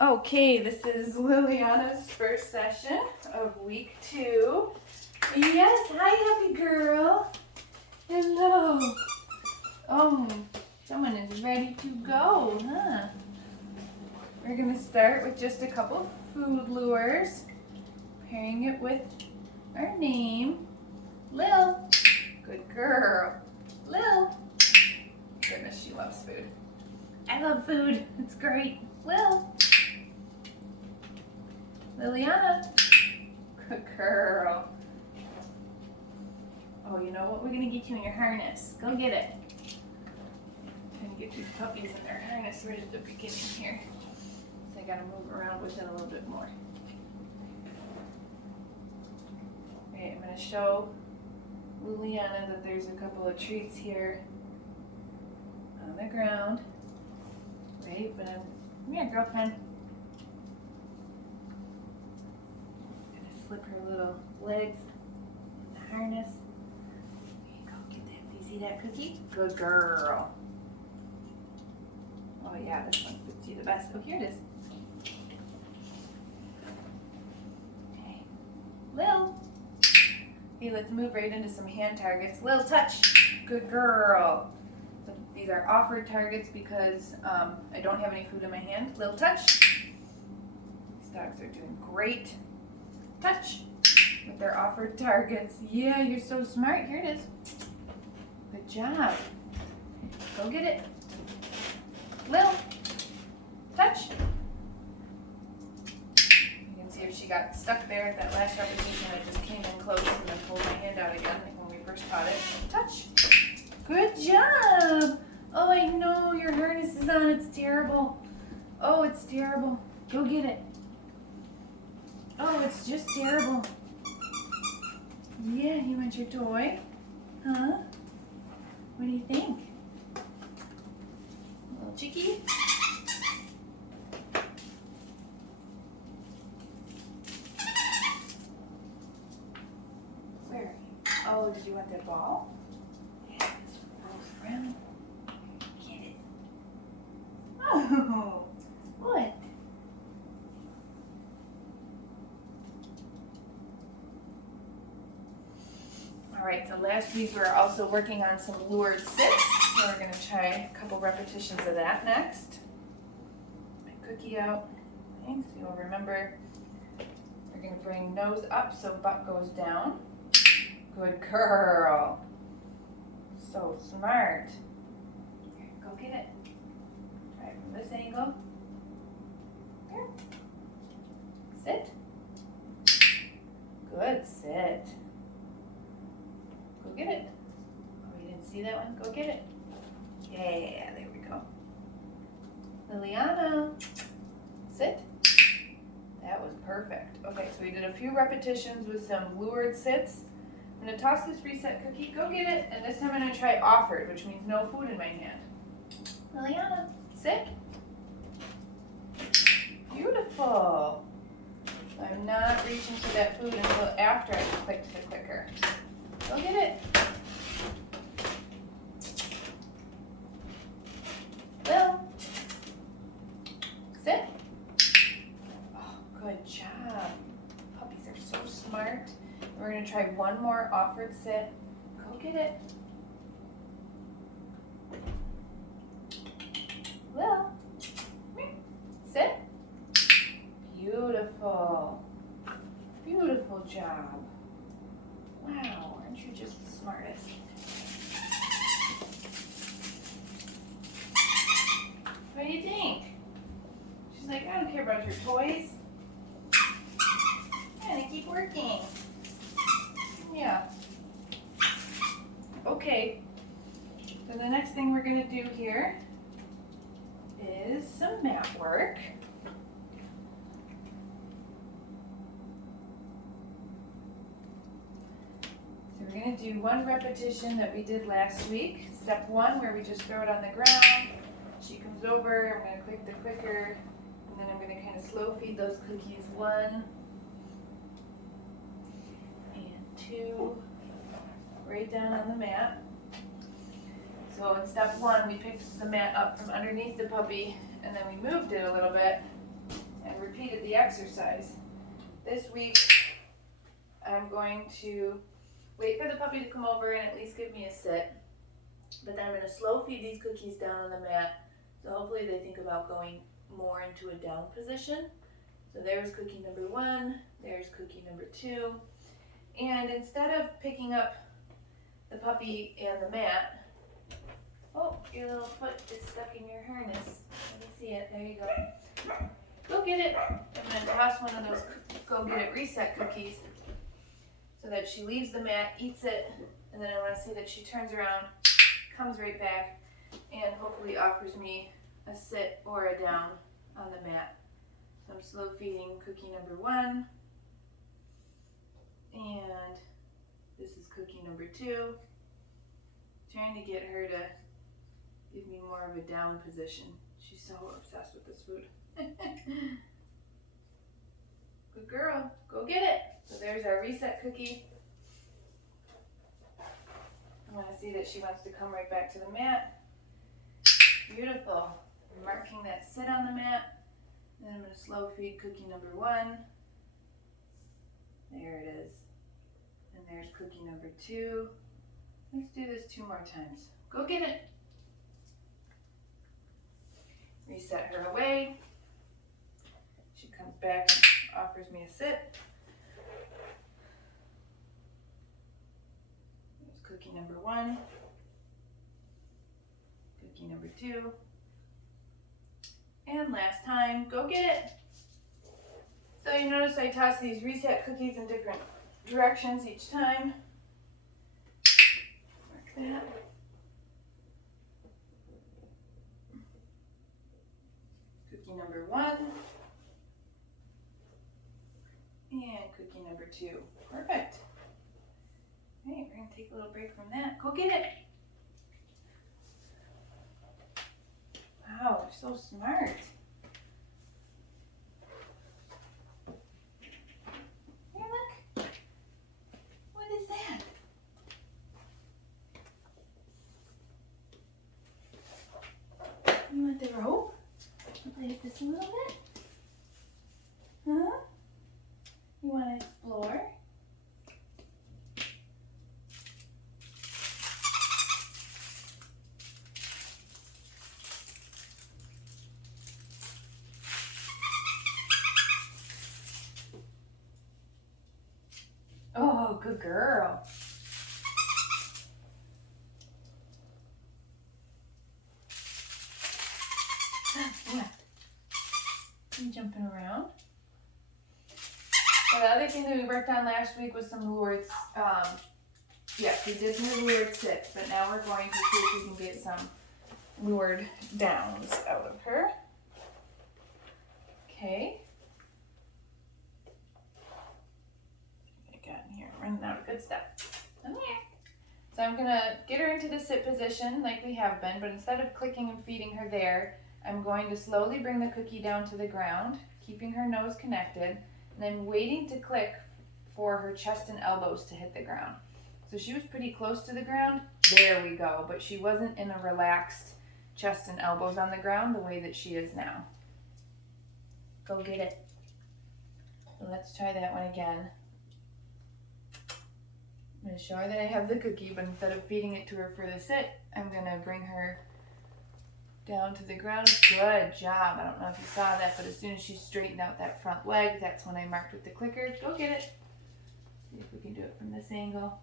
Okay, this is Liliana's first session of week 2. Yes, hi happy girl. Hello. Oh, someone is ready to go, huh? We're going to start with just a couple food lures, pairing it with our name. Lil. Good girl. Lil. Goodness, she loves food. I love food. It's great. Lil. Liliana. Good girl. Oh, you know what? We're going to get you in your harness. Go get it. Trying to get these puppies in their harness right at the beginning here. So I got to move around with it a little bit more. Okay, I'm going to show Liliana that there's a couple of treats here on the ground. Right, but come here, girlfriend. Slip her little legs in the harness. There you go, get that. Do you see that cookie? Good girl. Oh yeah, this one fits you the best. Oh, here it is. Okay. Lil. Okay, let's move right into some hand targets. Lil, touch. Good girl. So these are offered targets because I don't have any food in my hand. Lil, touch. These dogs are doing great. Touch with their offered targets. Yeah, you're so smart. Here it is. Good job. Go get it. Lil, touch. You can see if she got stuck there at that last repetition. I just came in close and then pulled my hand out again like when we first taught it. Touch. Good job. Oh, I know your harness is on. It's terrible. Oh, it's terrible. Go get it. Oh, it's just terrible. Yeah, you want your toy? Huh? What do you think? A little cheeky? Where are you? Oh, did you want that ball? Yeah, this one rolls around. Get it. Oh, what? Alright, so last week we were also working on some lured sits. So we're going to try a couple repetitions of that next. My cookie out. Okay, so you'll remember we're going to bring nose up so butt goes down. Good girl. So smart. Here, go get it. Try it from this angle. Here. Sit. Good sit. Go get it. Oh, you didn't see that one? Go get it. Yeah, there we go. Liliana, sit. That was perfect. Okay, so we did a few repetitions with some lured sits. I'm going to toss this reset cookie. Go get it. And this time I'm going to try offered, which means no food in my hand. Liliana, sit. Beautiful. I'm not reaching for that food until after I clicked the clicker. Go get it. Lil. Sit. Oh, good job. Puppies are so smart. We're going to try one more offered sit. Go get it. Lil. Sit. Beautiful. Beautiful job. Wow, aren't you just the smartest? What do you think? She's like, I don't care about your toys. I'm gonna keep working. Yeah. Okay. So the next thing we're gonna do here is some mat work. We're going to do one repetition that we did last week. Step 1, where we just throw it on the ground. She comes over, I'm going to click the clicker, and then I'm going to kind of slow feed those cookies. 1 and 2, right down on the mat. So in step 1, we picked the mat up from underneath the puppy, and then we moved it a little bit the exercise. This week, I'm going to wait for the puppy to come over and at least give me a sit. But then I'm going to slow feed these cookies down on the mat. So hopefully they think about going more into a down position. So there's cookie number 1, there's cookie number 2. And instead of picking up the puppy and the mat, oh, your little foot is stuck in your harness. Let me see it, there you go. Go get it. I'm going to toss one of those go get it reset cookies so that she leaves the mat, eats it, and then I want to see that she turns around, comes right back, and hopefully offers me a sit or a down on the mat. So I'm slow feeding cookie number 1, and this is cookie number 2. Trying to get her to give me more of a down position. She's so obsessed with this food. Good girl, go get it. So there's our reset cookie. I want to see that she wants to come right back to the mat. Beautiful. I'm marking that sit on the mat. Then I'm going to slow feed cookie number 1. There it is. And there's cookie number 2. Let's do this 2 more times. Go get it. Reset her away. She comes back and offers me a sit. There's cookie number 1. Cookie number 2. And last time, go get it. So you notice I toss these reset cookies in different directions each time. Mark that. Cookie number 1. And cookie number 2. Perfect. All right, we're going to take a little break from that. Go get it. Wow, they're so smart. Here, look. What is that? You want the rope? I'll play with this a little bit. Huh? You want to explore? Oh, good girl. What? You jumping around? So the other thing that we worked on last week was some lured, yes, we did some lured sits, but now we're going to see if we can get some lured downs out of her. Okay. What I got in here? Running out of good stuff. Come here. So I'm gonna get her into the sit position like we have been, but instead of clicking and feeding her there, I'm going to slowly bring the cookie down to the ground, keeping her nose connected, and then waiting to click for her chest and elbows to hit the ground. So she was pretty close to the ground. There we go. But she wasn't in a relaxed chest and elbows on the ground the way that she is now. Go get it. So let's try that one again. I'm going to show her that I have the cookie, but instead of feeding it to her for the sit, I'm going to bring her down to the ground. Good job. I don't know if you saw that, but as soon as she straightened out that front leg, that's when I marked with the clicker. Go get it. See if we can do it from this angle.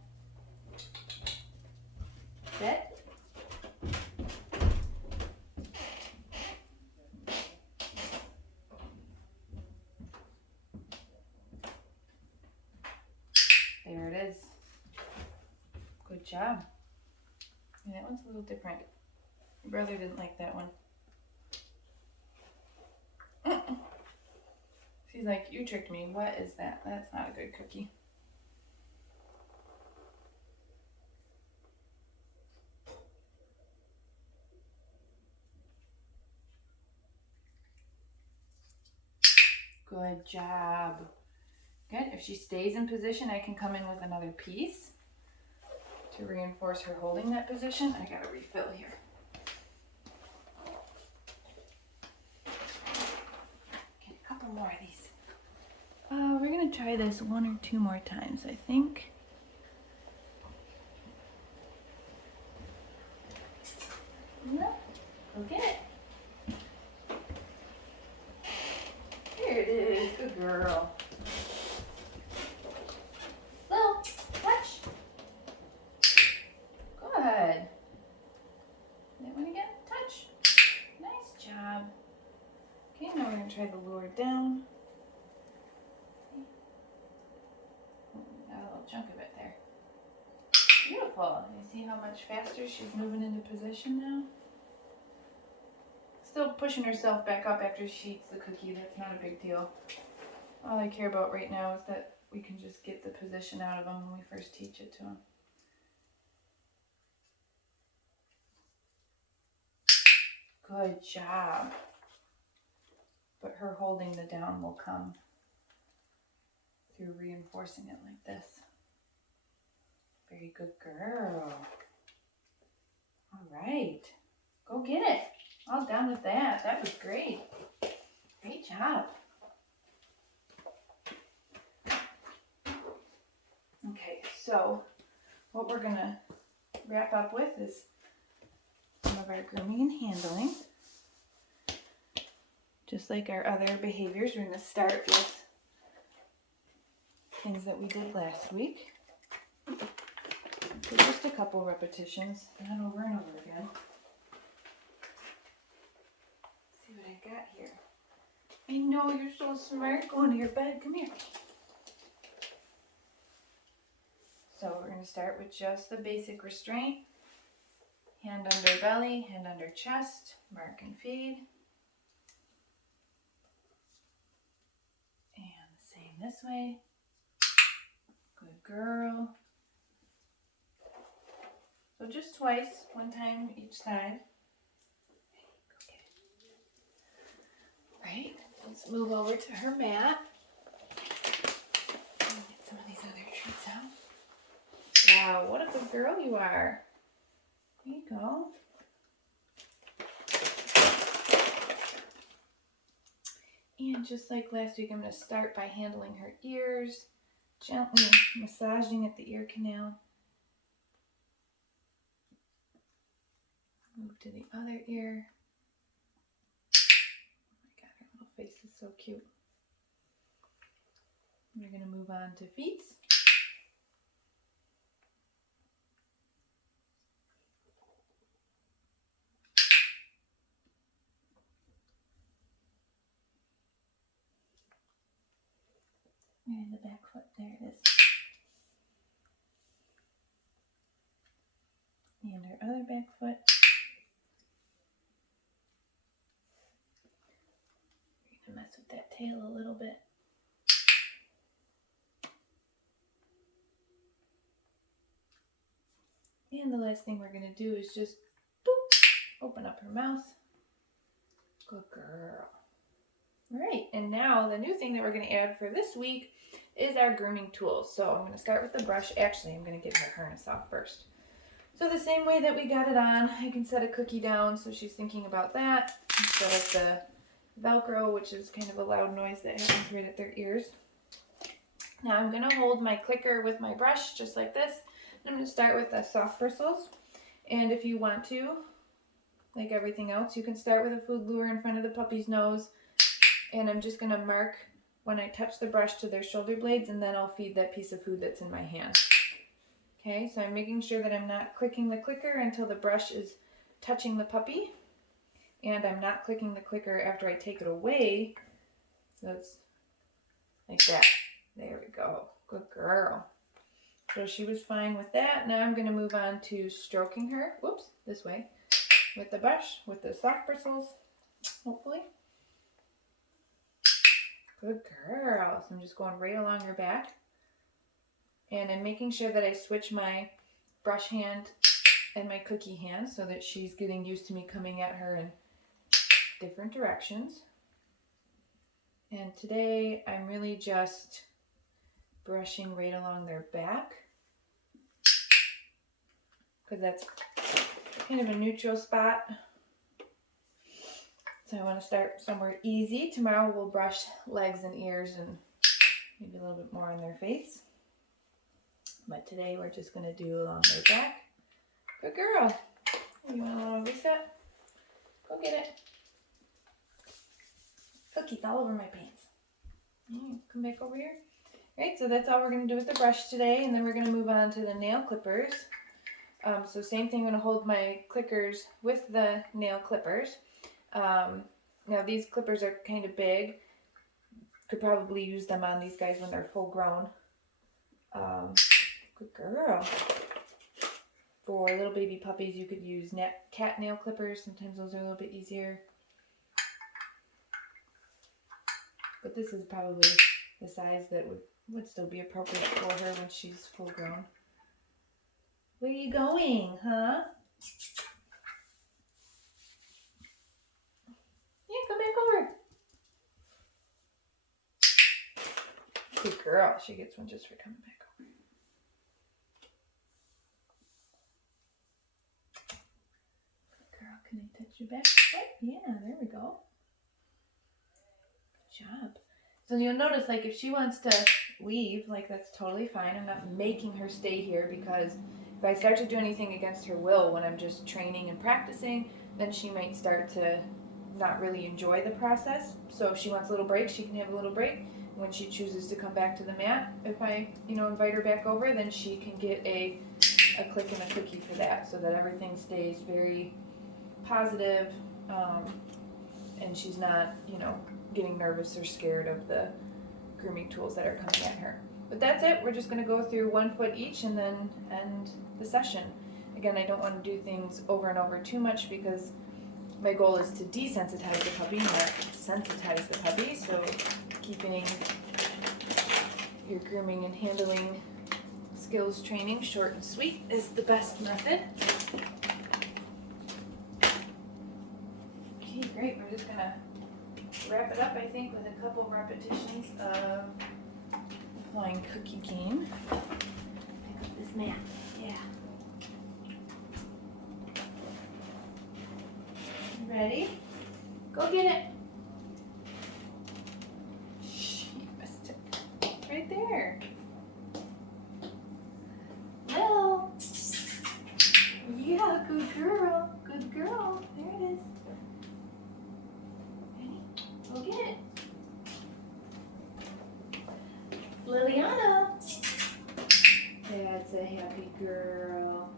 Sit. There it is. Good job. And that one's a little different. Your brother didn't like that one. She's like, you tricked me. What is that? That's not a good cookie. Good job. Good. If she stays in position, I can come in with another piece to reinforce her holding that position. I gotta refill here. Get a couple more of these. Well, we're going to try this 1 or 2 more times, I think. No, go get it. Here it is. Good girl. Lil, touch. Good. That one again. Touch. Nice job. Okay, now we're going to try the lure down. Got a little chunk of it there. Beautiful. You see how much faster she's moving into position now? Still pushing herself back up after she eats the cookie. That's not a big deal. All I care about right now is that we can just get the position out of them when we first teach it to them. Good job. But her holding the down will come through reinforcing it like this. Very good girl. All right. Go get it. All done with that. That was great. Great job. Okay, so what we're going to wrap up with is some of our grooming and handling. Just like our other behaviors, we're going to start with things that we did last week. So just a couple repetitions, and over and over again. Let's see what I got here. I know you're so smart. Go into your bed. Come here. So we're going to start with just the basic restraint. Hand under belly, hand under chest, mark and feed. And the same this way. Good girl. So just twice, 1 time each side. Okay. Right, let's move over to her mat. And get some of these other treats out. Wow, what a good girl you are. There you go. And just like last week, I'm going to start by handling her ears, gently massaging at the ear canal. Move to the other ear. Oh my God, her little face is so cute. We're going to move on to feet. And the back foot, there it is. And her other back foot. We're going to mess with that tail a little bit. And the last thing we're going to do is just boop, open up her mouth. Good girl. All right, and now the new thing that we're going to add for this week is our grooming tools. So I'm going to start with the brush. Actually, I'm going to get her harness off first. So the same way that we got it on, I can set a cookie down so she's thinking about that instead of the Velcro, which is kind of a loud noise that happens right at their ears. Now I'm going to hold my clicker with my brush just like this. I'm going to start with the soft bristles. And if you want to, like everything else, you can start with a food lure in front of the puppy's nose. And I'm just going to mark when I touch the brush to their shoulder blades, and then I'll feed that piece of food that's in my hand. Okay, so I'm making sure that I'm not clicking the clicker until the brush is touching the puppy. And I'm not clicking the clicker after I take it away. So it's like that. There we go. Good girl. So she was fine with that. Now I'm going to move on to stroking her. Whoops, this way. With the brush, with the soft bristles, hopefully. Good girl. So I'm just going right along her back. And I'm making sure that I switch my brush hand and my cookie hand so that she's getting used to me coming at her in different directions. And today I'm really just brushing right along their back, because that's kind of a neutral spot. So I want to start somewhere easy. Tomorrow we'll brush legs and ears and maybe a little bit more on their face. But today we're just going to do along their back. Good girl. You want a little reset? Go get it. Cookies all over my pants. Come back over here. All right, so that's all we're going to do with the brush today, and then we're going to move on to the nail clippers. So same thing, I'm going to hold my clickers with the nail clippers. Now these clippers are kind of big. Could probably use them on these guys when they're full grown. Good girl. For little baby puppies, you could use cat nail clippers. Sometimes those are a little bit easier. But this is probably the size that would still be appropriate for her when she's full grown. Where are you going, huh? Yeah, come back over. Good girl. She gets one just for coming back over. Good girl. Can I touch your back? Oh, yeah, there we go. Good job. So you'll notice, like, if she wants to leave, like, that's totally fine. I'm not making her stay here, because if I start to do anything against her will when I'm just training and practicing, then she might start to not really enjoy the process. So if she wants a little break, she can have a little break. When she chooses to come back to the mat, if I, invite her back over, then she can get a click and a cookie for that, so that everything stays very positive, and she's not, getting nervous or scared of the grooming tools that are coming at her. But that's it. We're just going to go through 1 foot each and then end the session. Again, I don't want to do things over and over too much, because my goal is to desensitize the puppy, not sensitize the puppy. So keeping your grooming and handling skills training short and sweet is the best method. Okay, great. We're just going to wrap it up, I think, with a couple repetitions of applying cookie game. Pick up this mat. Yeah. Ready? Go get it. She missed it. Right there. Well. Yeah, good girl. Good girl. There it is. Go get it. Liliana. That's a happy girl.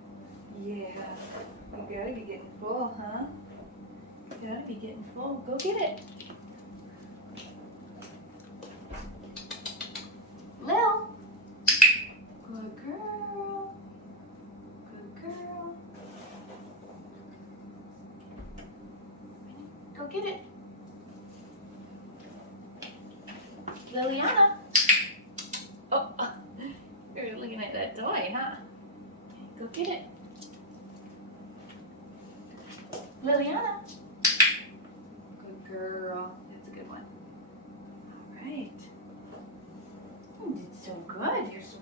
Yeah. You gotta be getting full, huh? You gotta be getting full. Go get it. Lil. Good girl. Good girl. Go get it. Liliana. Oh, you're looking at that toy, huh? Go get it. Liliana. Good girl. That's a good one. All right. You did so good. You're so